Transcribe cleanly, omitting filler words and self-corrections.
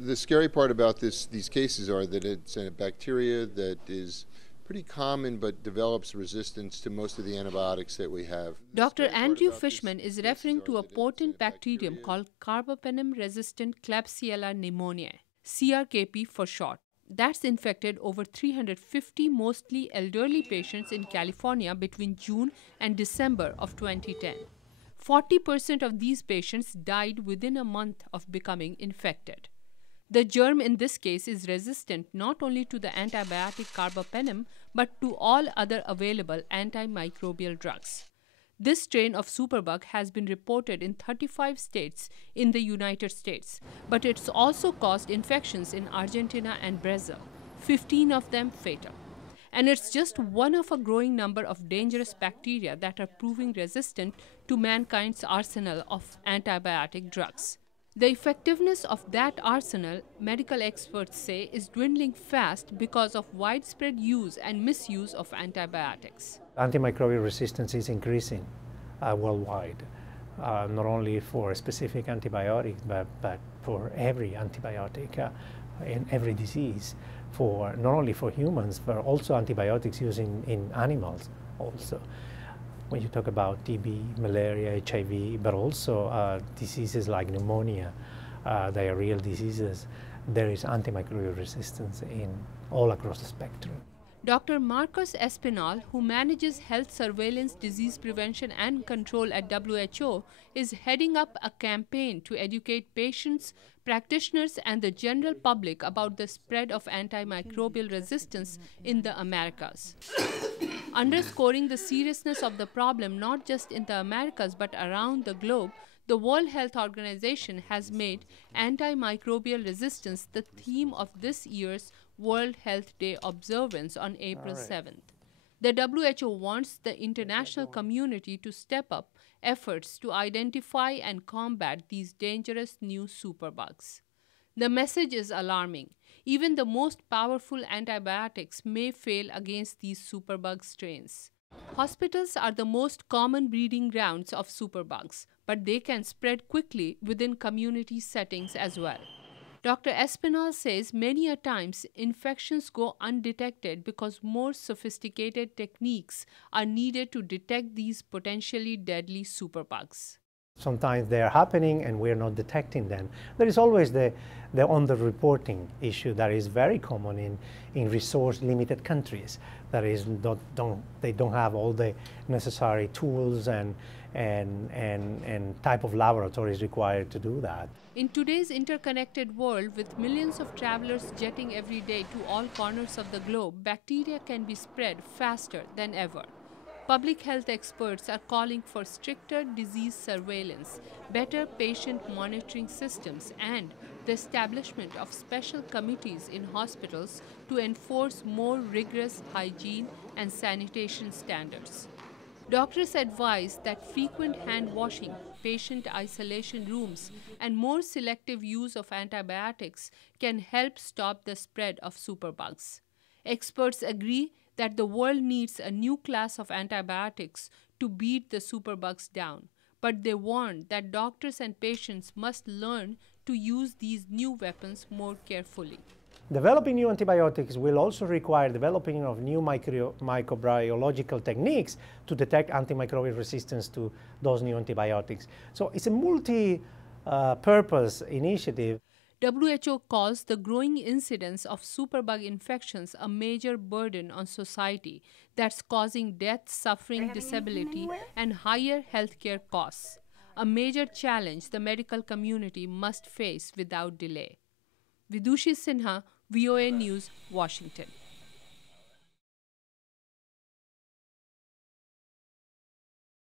The scary part about these cases are that it's a bacteria that is pretty common but develops resistance to most of the antibiotics that we have. Dr. Andrew Fishman is referring to a potent bacterium called carbapenem-resistant Klebsiella pneumoniae, CRKP for short. That's infected over 350 mostly elderly patients in California between June and December of 2010. 40% of these patients died within a month of becoming infected. The germ in this case is resistant not only to the antibiotic carbapenem but to all other available antimicrobial drugs. This strain of superbug has been reported in 35 states in the United States, but it's also caused infections in Argentina and Brazil, 15 of them fatal. And it's just one of a growing number of dangerous bacteria that are proving resistant to mankind's arsenal of antibiotic drugs. The effectiveness of that arsenal, medical experts say, is dwindling fast because of widespread use and misuse of antibiotics. Antimicrobial resistance is increasing worldwide, not only for specific antibiotics, but for every antibiotic in every disease, for not only for humans, but also antibiotics used in animals also. When you talk about TB, malaria, HIV, but also diseases like pneumonia, diarrheal diseases, there is antimicrobial resistance all across the spectrum. Dr. Marcos Espinal, who manages health surveillance, disease prevention and control at WHO, is heading up a campaign to educate patients, practitioners and the general public about the spread of antimicrobial resistance in the Americas. Underscoring the seriousness of the problem not just in the Americas but around the globe, the World Health Organization has made antimicrobial resistance the theme of this year's World Health Day observance on April 7th. The WHO wants the international community to step up efforts to identify and combat these dangerous new superbugs. The message is alarming. Even the most powerful antibiotics may fail against these superbug strains. Hospitals are the most common breeding grounds of superbugs, but they can spread quickly within community settings as well. Dr. Espinal says many a times infections go undetected because more sophisticated techniques are needed to detect these potentially deadly superbugs. Sometimes they are happening and we're not detecting them. There is always the underreporting issue that is very common in resource-limited countries. That is, they don't have all the necessary tools and type of laboratories required to do that. In today's interconnected world, with millions of travelers jetting every day to all corners of the globe, bacteria can be spread faster than ever. Public health experts are calling for stricter disease surveillance, better patient monitoring systems, and the establishment of special committees in hospitals to enforce more rigorous hygiene and sanitation standards. Doctors advise that frequent hand washing, patient isolation rooms, and more selective use of antibiotics can help stop the spread of superbugs. Experts agree that the world needs a new class of antibiotics to beat the superbugs down, but they warn that doctors and patients must learn to use these new weapons more carefully. Developing new antibiotics will also require developing of new microbiological techniques to detect antimicrobial resistance to those new antibiotics. So it's a multi-purpose initiative. WHO calls the growing incidence of superbug infections a major burden on society that's causing death, suffering, disability, and higher healthcare costs, a major challenge the medical community must face without delay. Vidushi Sinha, VOA News, Washington.